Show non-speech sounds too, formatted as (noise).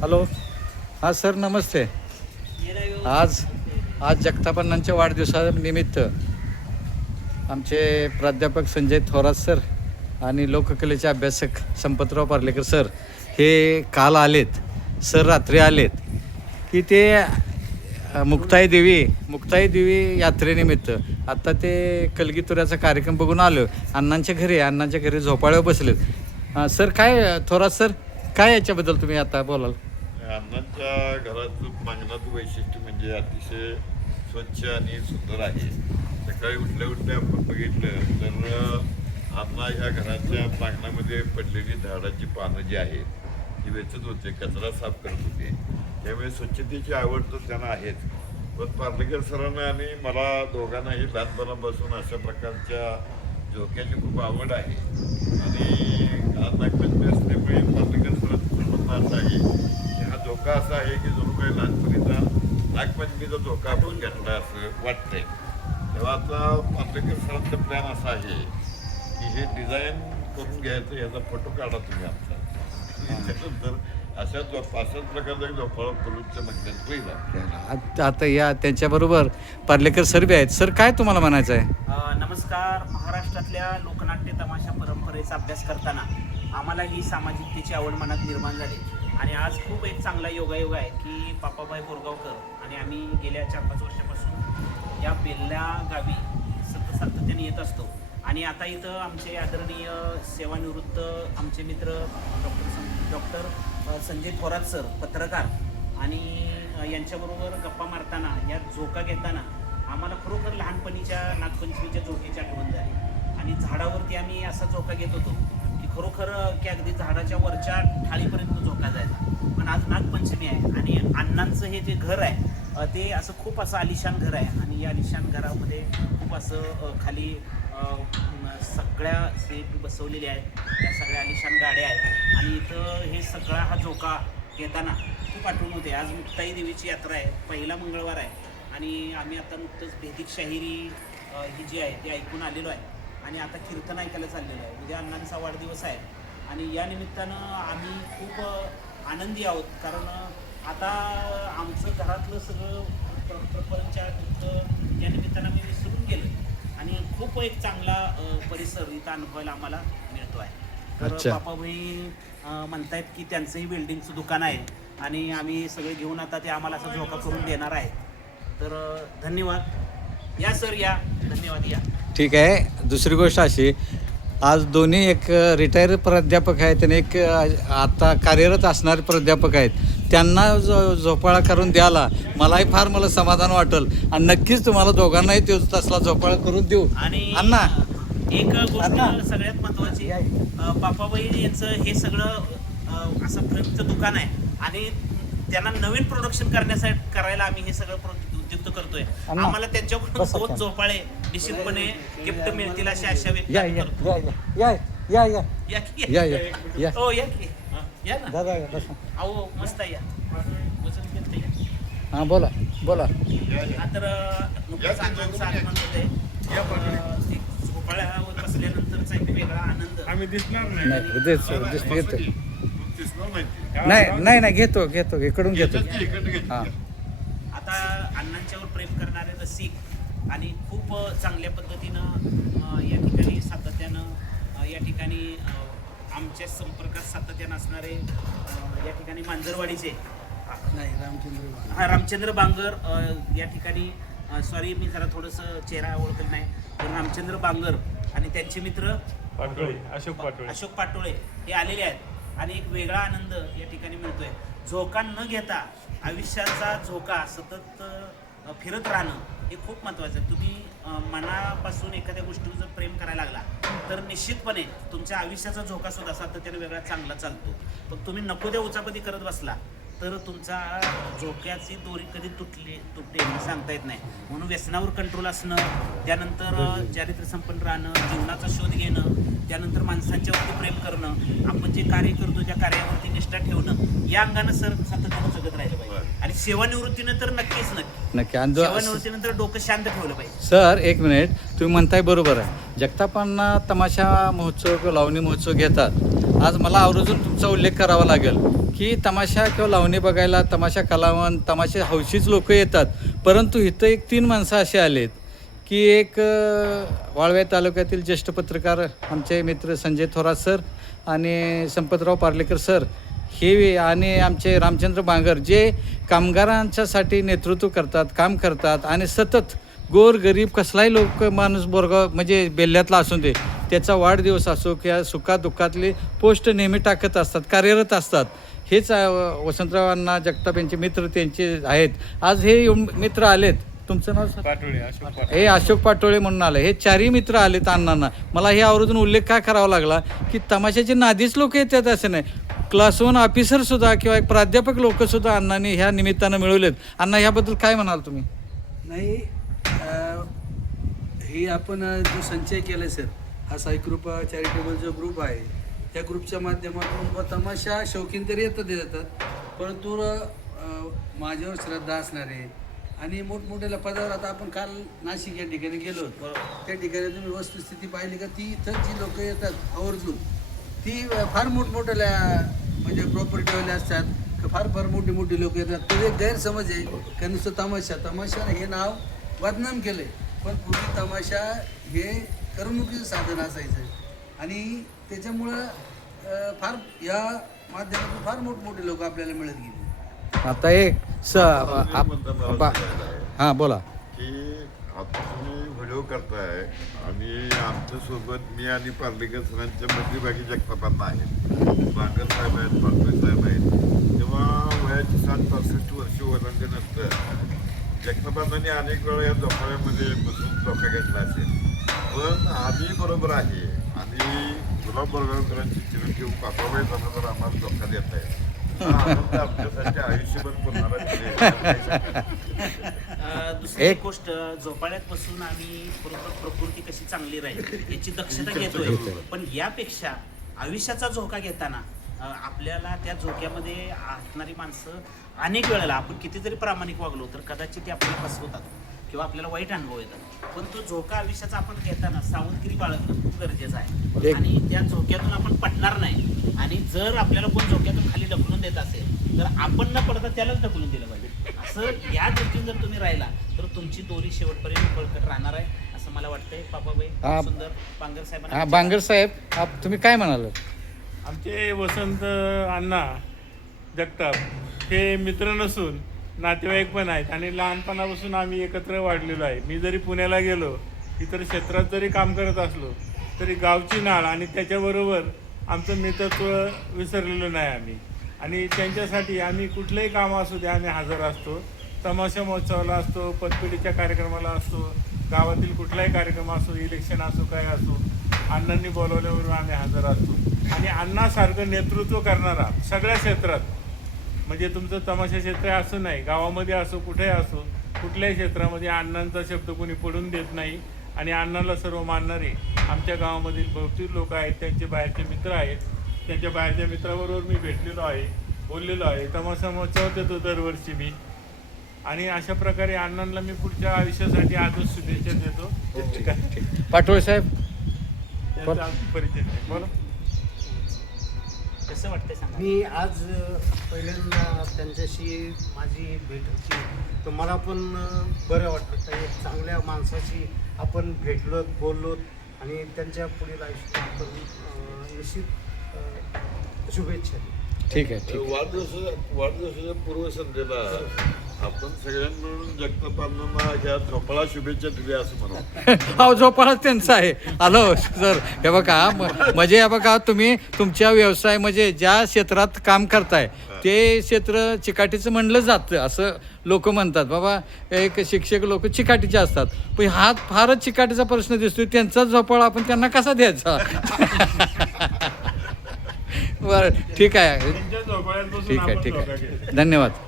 Hello. हां sir नमस्ते. आज आज जगतापण्णांच्या वाढदिवसानिमित्त आमचे प्राध्यापक संजय थोरात सर आणि लोककलेचे अभ्यासक संपतराव पार्लेकर सर हे काल आलेत सर रात्री आलेत. की ते मुक्ताई देवी मुक्ताई देवी यात्रेनिमित्त. आत्ता ते कलगीतुऱ्याचा कार्यक्रम बघून आलो. अण्णांच्या घरी अण्णांच्या घरी झोपाळ्यावर बसलेत. सर काय थोरात सर काय याच्याबद्दल तुम्ही आता बोलाल? अण्णांच्या घराचं मागणाचं वैशिष्ट्य म्हणजे अतिशय स्वच्छ आणि सुंदर आहे. सकाळी उठल्या उठल्या आपण बघितलं तर अण्णा ह्या घराच्या प्रांगणामध्ये पडलेली झाडाची पानं जी आहेत ती वेचत होते कचरा साफ करत होते. त्यामुळे स्वच्छतेची आवड तर त्यांना आहेच. पण पार्लेकर सरांना आणि मला दोघांनाही लहानपणापासून अशा प्रकारच्या झोक्याची खूप आवड आहे. आणि नागपंचमी असल्यामुळे पार्लेकर सरांचं म्हणणं असं आहे की हा धोका असा आहे की जणू काही लहानपणीचा नागपंचमीचा धोका आपण घेतला असं वाटतंय. तेव्हा आता पार्लेकर सरांचा प्लॅन असा आहे की हे डिझाईन करून घ्यायचं याचा फोटो काढा तुम्ही आमचा. त्याच्यानंतर अशाच प्रकारचा झोपाळा होईल. आत- आता या त्यांच्याबरोबर पार्लेकर सर बी आहेत. सर काय तुम्हाला म्हणायचं आहे? अ, नमस्कार. महाराष्ट्रातल्या लोकनाट्य तमाशा परंपरेचा अभ्यास करताना आम्हाला ही सामाजिकतेची आवड मनात निर्माण झाली. आणि आज खूप एक चांगला योगायोग आहे की पापाबाई बोरगावकर आणि आम्ही गेल्या चार पाच वर्षापासून या बेल्ला गावी सतत सातत्याने येत असतो. आणि आता इथं आमचे आदरणीय सेवानिवृत्त आमचे मित्र doctor doctor Sanjay Thorat sir पत्रकार. आणि यांच्याबरोबर गप्पा मारताना या झोका घेताना आम्हाला खरोखर लहानपणीच्या नागपंचमीच्या झोकेची आठवण झाली. आणि झाडावरती आम्ही असा झोका घेत होतो की खरोखर की अगदी झाडाच्या वरच्या ठाळीपर्यंत झोका जायचा. पण आज नागपंचमी आहे आणि अण्णांचं हे जे घर आहे ते असं खूप असं आलिशान घर आहे. आणि या आलिशान घरामध्ये खूप असं खाली सगळ्या सीट बसवलेल्या आहेत त्या सगळ्या आलिशान गाड्या आहेत. आणि इथं हे सगळा हा झोका घेताना खूप आठवण होते. आज मुक्ताई देवीची यात्रा आहे. पहिला मंगळवार आहे. आणि आम्ही आता नुकतंच भेदिक शाहिरी ही जी आहे ती ऐकून आलेलो आहे. आणि आता कीर्तन ऐकायला चाललेलो आहे. उद्या अण्णांचा वाढदिवस आहे. आणि या निमित्तानं आम्ही खूप आनंदी आहोत. कारण आता आमचं घरातलं सगळं प्र- प्रपंच या निमित्तानं आम्ही आणि खूप एक चांगला परिसर इथं अनुभवायला आम्हाला मिळतो आहे तर अ, म्हणतायत की त्यांचंही बिल्डिंगचं दुकान आहे आणि आम्ही सगळे घेऊन आता ते आम्हाला असं झोका करून देणार आहेत. तर धन्यवाद. या सर या. धन्यवाद या. ठीक आहे. दुसरी गोष्ट अशी आज दोन्ही एक रिटायर प्राध्यापक आहेत आणि एक आता कार्यरत असणारे प्राध्यापक आहेत. त्यांना जो झोपाळा करून द्याला मलाही फार मला समाधान वाटेल. आणि नक्कीच तुम्हाला दोघांनाही तो तसला झोपाळा करून देऊ. आणि अण्णा. एक गोष्ट. सगळ्यात महत्वाची अ, पापाबाई यांचं हे सगळं असं फिल्मचं दुकान आहे. आणि त्यांना नवीन प्रोडक्शन करण्यासाठी करायला आम्ही हे सगळं उद्युक्त करतोय. आम्हाला त्यांच्याकडून दोन. झोपाळे निश्चितपणे गिफ्ट मिळतील अशी आशा व्यक्त या आम्ही या करतो या या. या या या. या या या ना. दादा बसा. अहो मस्त आहे या. वजन या हां बोला बोला. हा तर नुकतंच आगमन झोपाळ्यावर बसल्यानंतरचा एक वेगळा आनंद. आम्ही दिसणार नाही. नाही दिसणार नाही. नाही नाही नाही घेतो घेतो इकडून घेतो. इकडनं. हां. आता अण्णांच्यावर प्रेम करणारे रसिक आणि खूप अ, चांगल्या पद्धतीनं अ, या ठिकाणी सातत्यानं अ, या ठिकाणी अ, आमच्या संपर्कात सातत्यानं असणारे या ठिकाणी मांजरवाडीचे. नाही रामचंद्र हा रामचंद्र बांगर अ, या ठिकाणी सॉरी मी जरा थोडंसं चेहरा ओळखत नाही. पण रामचंद्र बांगर आणि त्यांचे मित्र पाटोळे अशोक पाटोळे. अशोक पाटोळे हे आलेले आहेत. आणि एक वेगळा आनंद या ठिकाणी मिळतोय. झोका न घेता आयुष्याचा झोका सतत अ, फिरत राहणं हे खूप महत्त्वाचं आहे. तुम्ही मनापासून एखाद्या गोष्टीवर जर प्रेम करायला लागला तर निश्चितपणे तुमच्या आयुष्याचा झोका सुद्धा सातत्याने वेगळा चांगला चालतो. पण तुम्ही नको त्या उचापती करत बसला तर तुमचा झोक्याची दोरी कधी तुटली तुटते हे सांगता येत नाही. म्हणून व्यसनावर कंट्रोल असणं त्यानंतर अ, चारित्र्य संपन्न राहणं जीवनाचा शोध घेणं त्यानंतर माणसांच्यावरती प्रेम करणं आपण जे कार्य करतो त्या कार्यावरती निष्ठा ठेवणं या अंगानं सर सातत्यानं जगत राहिलं पाहिजे. आणि सेवानिवृत्तीनं तर नक्कीच नक्की. नक्की. आणि जो- सेवानिवृत्तीनंतर डोकं शांत ठेवलं पाहिजे. सर एक मिनिट. तुम्ही म्हणताय बरोबर आहे. जगतापांना तमाशा महोत्सव किंवा लावणी महोत्सव घेतात. आज मला आवर्जून तुमचा उल्लेख करावा लागेल की तमाशा किंवा लावणी बघायला तमाशा कलावंत तमाशे हौशीच लोक येतात. परंतु इथं एक तीन माणसं असे आलेत की एक वाळवे तालुक्यातील ज्येष्ठ पत्रकार आमचे मित्र संजय थोरात सर आणि संपतराव पार्लेकर सर हे आणि आमचे रामचंद्र बांगर जे कामगारांच्यासाठी नेतृत्व करतात काम करतात आणि सतत गोर गरीब कसलाही लोक माणूस बोरगाव म्हणजे बेल्ल्यातला असून दे त्याचा वाढदिवस असो किंवा सुखात दुःखातले पोस्ट नेहमी टाकत असतात कार्यरत असतात. हेच अ, वसंतराव अण्णा जगताप यांचे मित्र त्यांचे आहेत. आज हे मित्र आलेत. तुमचं नाव पाटोळे हे अशोक पाटोळे म्हणून आले. हे चारही मित्र आलेत अण्णांना. मला हे आवर्जून उल्लेख का करावा लागला की तमाशाचे नादीच लोक येतात असं नाही. क्लास वन ऑफिसर सुद्धा किंवा एक प्राध्यापक लोक सुद्धा अण्णांनी ह्या निमित्तानं मिळवलेत. अण्णा ह्याबद्दल काय म्हणाल तुम्ही? नाही हे आपण जो संचय केला सर हा साईकृपा चॅरिटेबल जो ग्रुप आहे त्या ग्रुपच्या माध्यमातून व तमाशा शौकीन तरी येतात येतात परंतु माझ्यावर श्रद्धा असणारे आणि मोठमोठ्या पदावर आता आपण काल नाशिक या ठिकाणी गेलो त्या ठिकाणी तुम्ही वस्तुस्थिती पाहिली का? ती इथं जी लोक येतात आवर्जून ती फार मोठमोठ्या म्हणजे प्रॉपर्टीवाले असतात. का फार फार मोठी मोठी लोक येतात. तो एक गैरसमज आहे. का नुसतं तमाशा. तमाशा हे नाव बदनाम केलंय. पण पूर्वी तमाशा हे करमणुकीचं साधन असायचं. आणि त्याच्यामुळं फार या माध्यमातून फार मोठमोठे लोक आपल्याला मिळत गेले. आता एक स आहे. हां बोला. की आता तुम्ही व्हिडिओ करताय. आणि आमच्यासोबत मी आणि पार्लेकर सरांच्या मध्यभागी जगतापांना आहेत. बांगर साहेब आहेत पाटोळे साहेब आहेत. तेव्हा वयाची साठ पासष्ट वर्ष ओलांडल्यानंतर जगतापांनी अनेक वेळा या झोपाळ्यामध्ये बसून धोका घेतला असेल. पण आम्ही बरोबर आहे. आणि गुलाब बोरगावकरांची चिरंजीव पापाबाई जनावर आम्हाला धोका देत आहे दुसरी एक- गोष्ट झोपाळ्यात बसून आम्ही बरोबर प्रकृती कशी चांगली राहील याची दक्षता घेतोय. पण यापेक्षा आयुष्याचा झोका घेताना आपल्याला त्या झोक्यामध्ये असणारी माणसं अनेक वेळेला आपण किती जरी प्रामाणिक वागलो तर कदाचित ते आपल्याला फसवतात किंवा आपल्याला वाईट अनुभव येतात. पण तो झोका आयुष्याचा आपण घेताना सावधगिरी बाळगणं खूप गरजेचं आहे. आणि त्या झोक्यातून आपण पडणार नाही. आणि जर आपल्याला कोण झोक्यातून खाली ढकलून देत असेल तर आपण न पडता त्यालाच ढकलून दिलं पाहिजे. असं या दृष्टीने जर तुम्ही राहिला तर तुमची दोरी शेवटपर्यंत बळकट राहणार आहे असं मला वाटतंय. पापाबाई हा. सुंदर बांगर हां साहेबांना बांगर साहेब आप तुम्ही काय म्हणाल? आमचे वसंत अण्णा जगताप हे मित्र नसून नातेवाईक पण आहेत आणि लहानपणापासून आम्ही एकत्र वाढलेलो आहे. मी जरी पुण्याला गेलो इतर क्षेत्रात जरी काम करत असलो तरी गावची नाळ आणि त्याच्याबरोबर आमचं मित्रत्व विसरलेलो नाही आम्ही. आणि त्यांच्यासाठी आम्ही कुठलंही काम असू दे आम्ही हजर असतो. तमाशा महोत्सवाला असतो पतपिढीच्या कार्यक्रमाला असतो गावातील कुठलाही कार्यक्रम असो इलेक्शन असो काय असो अण्णांनी बोलवल्यावर आम्ही हजर असतो. आणि अण्णासारखं नेतृत्व करणारा सगळ्या क्षेत्रात म्हणजे तुमचं तमाशा क्षेत्र असं नाही गावामध्ये असो कुठेही असो कुठल्याही क्षेत्रामध्ये अण्णांचा शब्द कोणी पडून देत नाही. आणि अण्णाला सर्व मानणारे आमच्या गावामधील बहुतेक लोक आहेत त्यांचे बाहेरचे मित्र आहेत. त्यांच्या बाहेरच्या मित्राबरोबर मी भेटलेलो आहे बोललेलो आहे. तमाशा महोत्सवात येतो दरवर्षी मी. आणि अशा प्रकारे अण्णांना मी पुढच्या आयुष्यासाठी आजच शुभेच्छा देतो. ठीक आहे पाटोळे साहेब परिचय. बोला. कसं वाटतंय सांगा? मी आज पहिल्यांदा त्यांच्याशी माझी भेट होती. तर मला पण बरं वाटलं. त्या एक चांगल्या माणसाशी आपण भेटलो बोललो आणि त्यांच्या पुढील आयुष्यात आपण निश्चित शुभेच्छा. ठीक आहे ठीक वाढदिवसाच्या वाढदिवसाच्या पूर्वसंध्येला आपण सगळ्यांनी मिळून जगतापांना ह्या झोपाळा शुभेच्छा दिल्या असं म्हणू. (laughs) अहो झोपाळाच त्यांचा आहे. हॅलो सर हे बघा म- म्हणजे हे बघा तुम्ही तुमच्या व्यवसाय म्हणजे ज्या क्षेत्रात काम करताय ते क्षेत्र चिकाटीचं म्हणलं जातं असं लोक म्हणतात. बाबा एक शिक्षक लोक चिकाटीचे असतात. पण हा फारच चिकाटीचा प्रश्न दिसतोय. त्यांचा झोपाळा आपण त्यांना कसा द्यायचा? (laughs) बरं ठीक आहे. ठीक आहे ठीक आहे. धन्यवाद.